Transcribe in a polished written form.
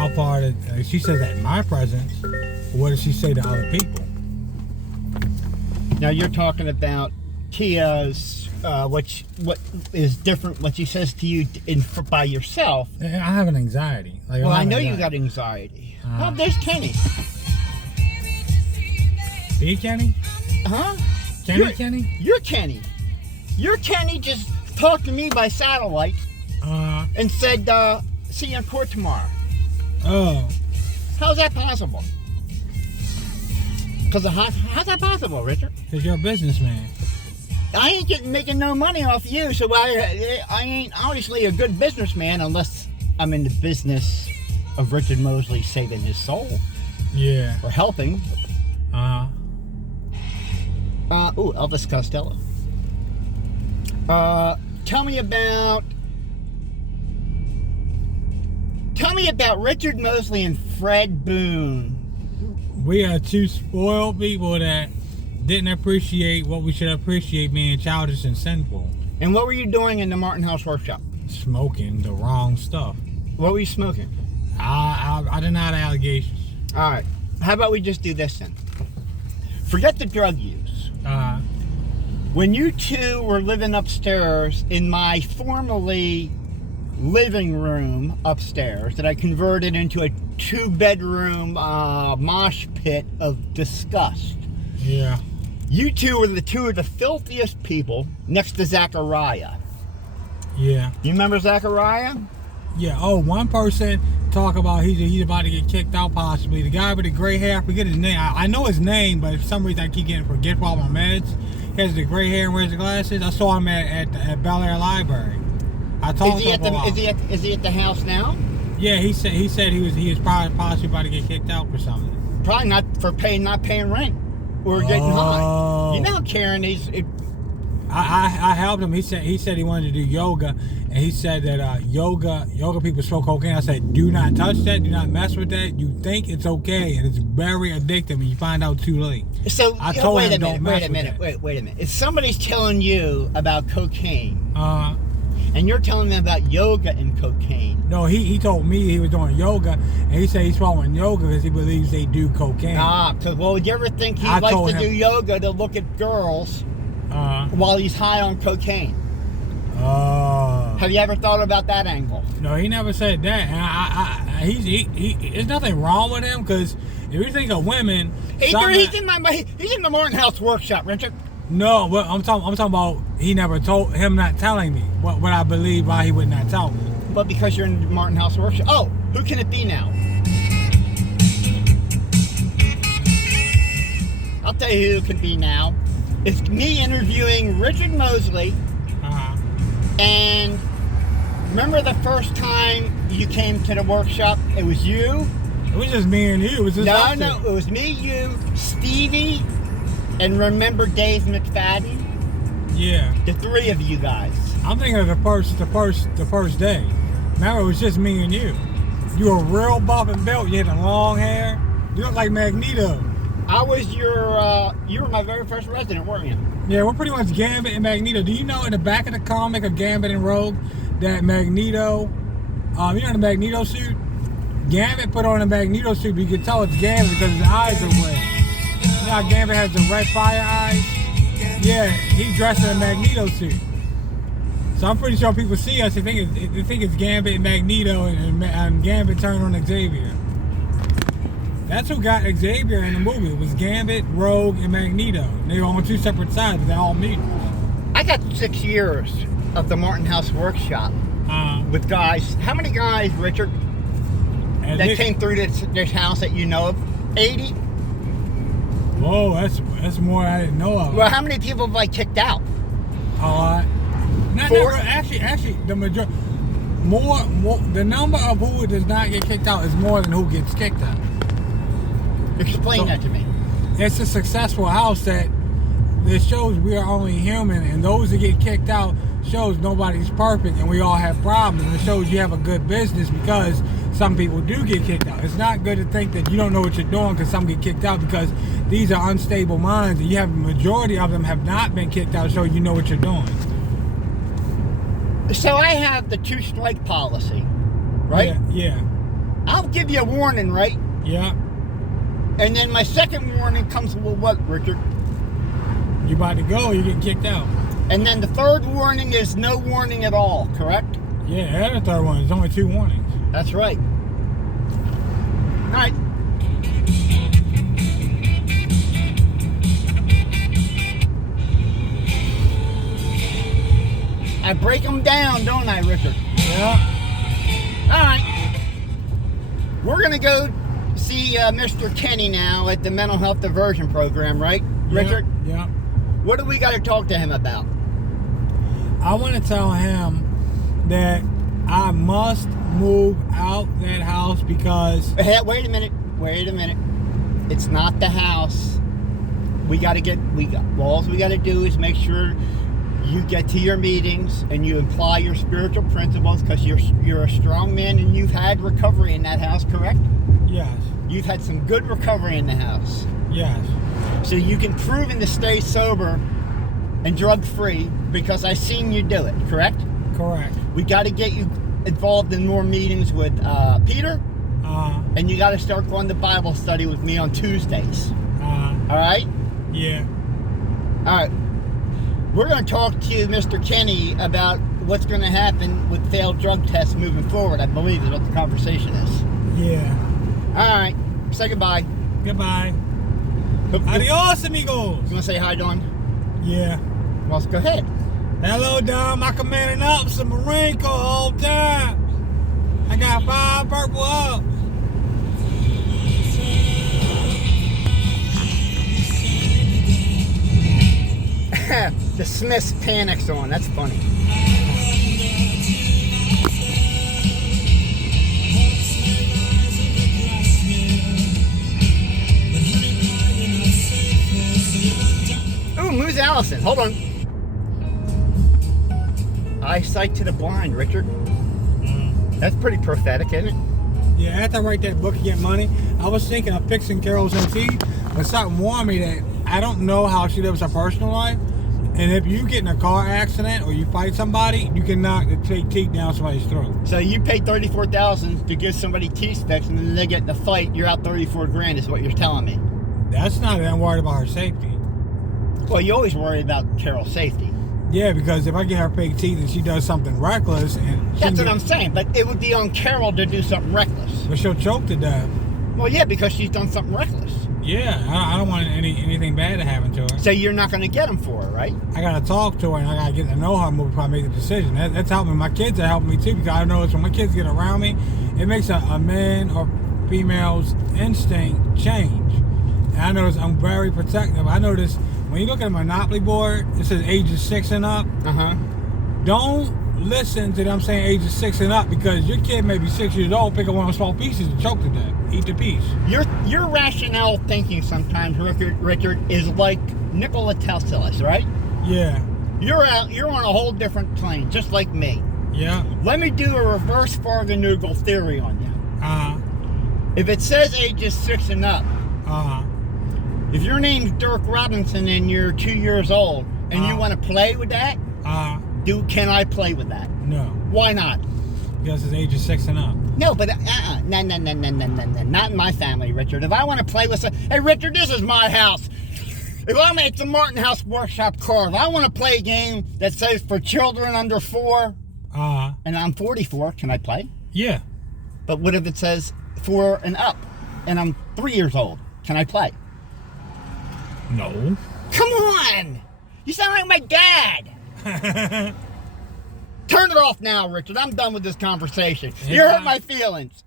How far did she says that in my presence? What does she say to other people? Now you're talking about Tia's, what is different, what she says to you by yourself. I have an anxiety. Like, well, I know you got anxiety. Oh, there's Kenny. See Kenny? Huh? Kenny? You're Kenny. You're Kenny just talked to me by satellite and said, see you in court tomorrow. Oh. How's that possible? How's that possible, Richard? Because you're a businessman. I ain't making no money off you, so I ain't obviously a good businessman unless I'm in the business of Richard Mosley saving his soul. Yeah. Or helping. Elvis Costello. Tell me about Richard Mosley and Fred Boone. We are two spoiled people that didn't appreciate what we should appreciate, being childish and sinful. And what were you doing in the Martin House workshop? Smoking the wrong stuff. What were you smoking? I deny the allegations. All right. How about we just do this then? Forget the drug use. When you two were living upstairs in my formerly living room upstairs that I converted into a 2-bedroom mosh pit of disgust. Yeah. You two were the two of the filthiest people next to Zachariah. Yeah. You remember Zachariah? Yeah. Oh, one person talk about he's about to get kicked out possibly. The guy with the gray hair, I forget his name. I know his name, but for some reason I keep getting forgetful all my meds. He has the gray hair and wears the glasses. I saw him at Bel Air Library. I talked to him. Is he at the house now? Yeah, he said he was probably possibly about to get kicked out for something. Probably not for not paying rent or getting high. You know, Karen, I helped him. He said he wanted to do yoga, and he said that yoga people smoke cocaine. I said, do not touch that. Do not mess with that. You think it's okay, and it's very addictive, and you find out too late. So I told him don't mess wait a minute. If somebody's telling you about cocaine, and you're telling them about yoga and cocaine. No, he told me he was doing yoga, and he said he's following yoga because he believes they do cocaine. Because would you ever think he likes to do yoga to look at girls while he's high on cocaine? Have you ever thought about that angle? No, he never said that. And there's nothing wrong with him, because if you think of women, he's in the Martin House workshop, Richard. No, but I'm talking about he never told him, not telling me what I believe, why he would not tell me. But because you're in the Martin House workshop. Oh, who can it be now? I'll tell you who it can be now. It's me interviewing Richard Mosley. And remember the first time you came to the workshop? It was you. It was just me and you. It was just No, it was me, you, Stevie, and remember Dave McFadden? Yeah. The three of you guys. I'm thinking of the first day. Remember, it was just me and you. You were real buff and built. You had the long hair. You look like Magneto. I was you were my very first resident, weren't you? Yeah, we're pretty much Gambit and Magneto. Do you know in the back of the comic of Gambit and Rogue that Magneto, you know the Magneto suit? Gambit put on a Magneto suit, but you can tell it's Gambit because his eyes are red. You know how Gambit has the red fire eyes? Yeah, he dressed in a Magneto suit. So I'm pretty sure people see us, they think it's Gambit and Magneto, and Gambit turned on Xavier. That's who got Xavier in the movie. It was Gambit, Rogue, and Magneto. They were on two separate sides, but they're all mutants. I got 6 years of the Martin House workshop with guys. How many guys, Richard, that came through this house that you know of? 80? Whoa, that's more I didn't know of. Well, how many people have I kicked out? A lot. Actually, the majority. More. The number of who does not get kicked out is more than who gets kicked out. Explain that to me. It's a successful house that shows we are only human, and those that get kicked out shows nobody's perfect and we all have problems, and it shows you have a good business because some people do get kicked out. It's not good to think that you don't know what you're doing because some get kicked out, because these are unstable minds, and you have the majority of them have not been kicked out, so you know what you're doing. So I have the 2-strike policy, right? Yeah. I'll give you a warning, right? Yeah. And then my second warning comes with what, Richard? You about to go, you're getting kicked out. And then the third warning is no warning at all, correct? Yeah, and the third one. There's only 2 warnings. That's right. All right. I break them down, don't I, Richard? Yeah. All right. We're going to go see Mr. Kenny now at the mental health diversion program, right, Richard? Yeah. What do we got to talk to him about? I want to tell him that I must move out that house because... Hey, wait a minute. It's not the house. All we got to do is make sure you get to your meetings and you apply your spiritual principles, because you're a strong man and you've had recovery in that house, correct? Yes. You've had some good recovery in the house. Yes. So you can prove to stay sober and drug-free, because I've seen you do it, correct? Correct. We got to get you involved in more meetings with Peter, and you got to start going to Bible study with me on Tuesdays. All right? Yeah. All right. We're going to talk to Mr. Kenny about what's going to happen with failed drug tests moving forward, I believe is what the conversation is. Yeah. All right. Say goodbye. Goodbye. Adios, amigos. You want to say hi, Don? Yeah. Well, let's go ahead. Hello, Don. My commanding ups a Marine Corps all the time. I got 5 purple ups. The Smiths panics on. That's funny. Ooh, Moose Allison. Hold on. Eyesight to the blind, Richard. That's pretty prophetic, isn't it? Yeah, after I write that book and get money, I was thinking of fixing Carol's teeth, but something warned me that I don't know how she lives her personal life. And if you get in a car accident or you fight somebody, you can knock the teeth down somebody's throat. So you pay $34,000 to give somebody teeth fixed, and then they get in a fight, you're out $34,000 is what you're telling me. That's not that I'm worried about her safety. Well, you always worry about Carol's safety. Yeah, because if I get her fake teeth and she does something reckless, and that's what I'm saying. But it would be on Carol to do something reckless. But she'll choke to death. Well, yeah, because she's done something reckless. Yeah, I don't want anything bad to happen to her. So you're not going to get them for her, right? I got to talk to her and I got to get to know her before I make the decision. That's helping. My kids are helping me too, because I notice when my kids get around me, it makes a man or female's instinct change. And I notice I'm very protective. I notice when you look at a Monopoly board, it says ages 6 and up. Don't listen to them saying ages 6 and up, because your kid may be 6 years old, pick up one of the small pieces and choke to death. Eat the piece. Your rationale thinking sometimes, Richard, is like Nikola Tesla's, right? Yeah. You're on a whole different plane, just like me. Yeah. Let me do a reverse Fargo-Noogle theory on you. If it says ages 6 and up, if your name's Dirk Robinson and you're 2 years old and you want to play with that, can I play with that? No. Why not? Because it's ages 6 and up. No, but no, not in my family, Richard. If I want to play with hey, Richard, this is my house. If I'm at the Martin House Workshop car, if I want to play a game that says for children under 4, and I'm 44, can I play? Yeah. But what if it says 4 and up, and I'm 3 years old? Can I play? No. Come on! You sound like my dad! Turn it off now, Richard. I'm done with this conversation. You hurt my feelings.